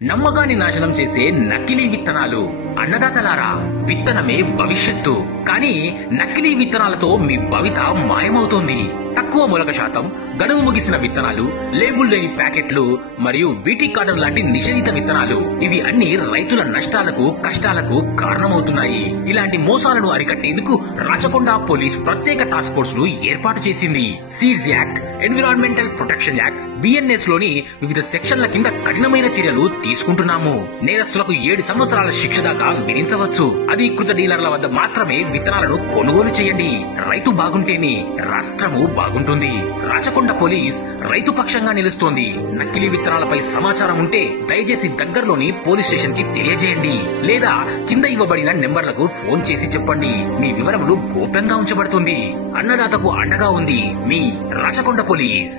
నమ్మకాన్ని నాశనం చేసే నకిలీ విత్తనాలు. అన్నదాతలారా, విత్తనమే భవిష్యత్తు. కానీ నకిలీ విత్తనాలతో మీ భవిత మాయమవుతోంది. తక్కువ మొలక శాతం, గడువు ముగిసిన విత్తనాలు, లేబుల్ లేని ప్యాకెట్లు మరియు బీటీ కాటన్ లాంటి నిషేధిత విత్తనాలు, ఇవి అన్ని రైతుల నష్టాలకు, కష్టాలకు కారణమవుతున్నాయి. ఇలాంటి మోసాలను అరికట్టేందుకు రాచకొండ పోలీస్ ప్రత్యేక టాస్క్ ఫోర్స్ ను ఏర్పాటు చేసింది. Seeds act, environmental protection act, BNS లోని వివిధ సెక్షన్ల కింద కఠినమైన చర్యలు తీసుకుంటున్నాము. నేరస్తులకు 7 సంవత్సరాల శిక్ష దాకా విధించవచ్చు. అధీకృత డీలర్ల వద్ద మాత్రమే విత్తనాలను కొనుగోలు చేయండి. రైతు బాగుంటేనే రాష్ట్రము బాగుంటుంది. రాచకొండ పోలీస్ రైతు పక్షంగా నిలుస్తోంది. నకిలీ విత్తనాలపై సమాచారం ఉంటే దయచేసి దగ్గరలోని పోలీస్ స్టేషన్ కి తెలియజేయండి, లేదా కింద ఇవ్వబడిన నెంబర్లకు ఫోన్ చేసి చెప్పండి. మీ వివరములు గోప్యంగా ఉంచబడుతుంది. అన్నదాతకు అండగా ఉంది మీ రాచకొండ పోలీస్.